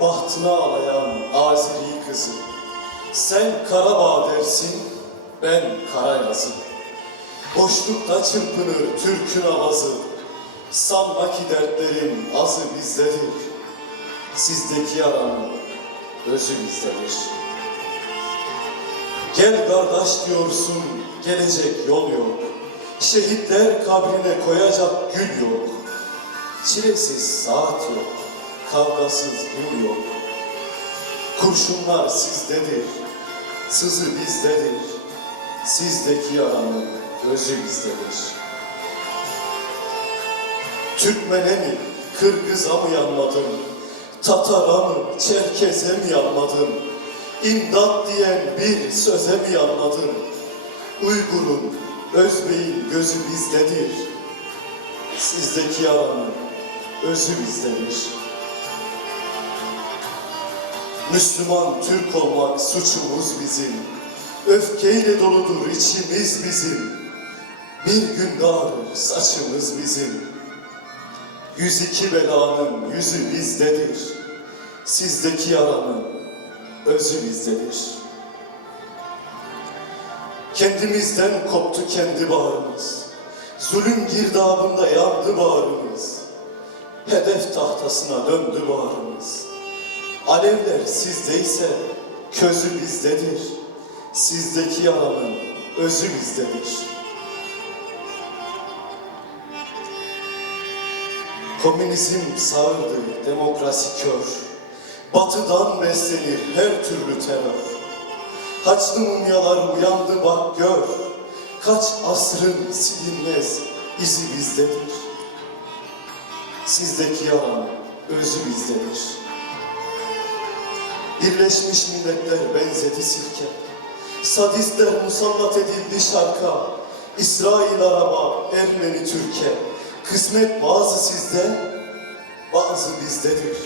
bahtına alayan Azeri kızı. Sen Karabağ dersin, ben Karayazı. Boşlukta çırpınır Türk'ün avazı. Sanma ki dertlerin azı bizdedir. Sizdeki yaranın özü bizdedir. Gel kardeş diyorsun, gelecek yol yok. Şehitler kabrine koyacak gül yok. Çilesiz saat yok, kavgasız yıl yok. Kurşunlar sizdedir, sızı bizdedir. Sizdeki yaranın özü bizdedir. Türkmen'e mi, Kırgız'a mı yanmadın? Tatar'a mı, Çerkez'e mi yanmadın? İmdat diyen bir söze mi yanmadın? Uygur'un, Özbey'in gözü bizdedir. Sizdeki yaranın özü bizdedir. Müslüman Türk olmak suçumuz bizim. Öfkeyle doludur içimiz bizim. Bir gün dağılır saçımız bizim. Yüz iki belanın yüzü bizdedir. Sizdeki yaranın özü bizdedir. Kendimizden koptu kendi bağrımız. Zulüm girdabında yandı bağrımız. Hedef tahtasına döndü bağrımız. Alevler sizdeyse közü bizdedir. Sizdeki yaranın özü bizdedir. Komünizm sağırdı, demokrasi kör. Batıdan beslenir her türlü terör. Haçlı mumyalar uyandı bak gör. Kaç asrın silinmez izi bizdedir. Sizdeki yalan özü bizdedir. Birleşmiş Milletler benzedi sirke. Sadistler musallat edildi şarka. İsrail araba, Ermeni Türkiye. Kısmet bazı sizde, bazı bizdedir.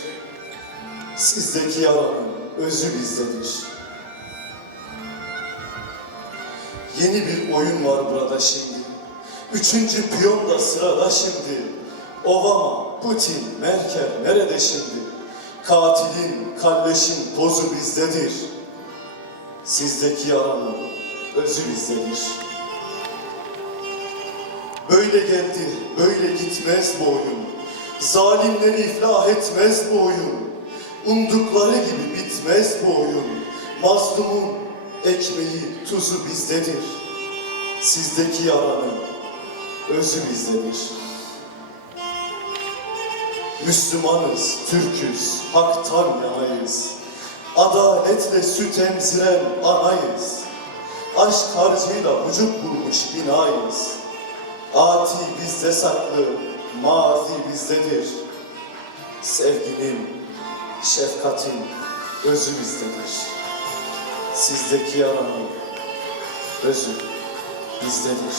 Sizdeki yalanın özü bizdedir. Yeni bir oyun var burada şimdi. Üçüncü piyon da sırada şimdi. Obama, Putin, Merkel nerede şimdi? Katilin, kalleşin tozu bizdedir. Sizdeki yaranın özü bizdedir. Böyle geldi, böyle gitmez bu oyun. Zalimleri iflah etmez bu oyun. Umdukları gibi bitmez bu oyun. Mazlumun ekmeği, tuzu bizdedir. Sizdeki yaranın özü bizdedir. Müslümanız, Türküz, haktan yanayız. Adaletle süt emziren anayız. Aşk harcıyla vücut bulmuş binayız. Ati bizde saklı, mazi bizdedir. Sevginin, şefkatin özü bizdedir. Sizdeki yaranın özü bizdedir.